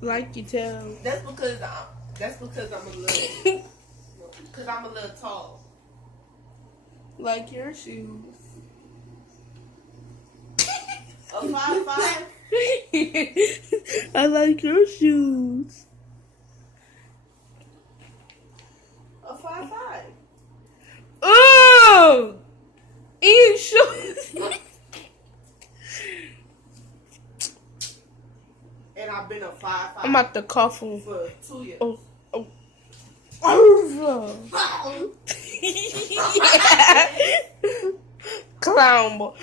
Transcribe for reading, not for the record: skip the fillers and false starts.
Like you tell. That's because I'm a little because I'm a little tall. Like your shoes. A 5'5". I like your shoes. A 5'5". Oh! Eat shoes. And I've been a 5'5". I'm at the coffin for 2 years. Oh. Clown boy.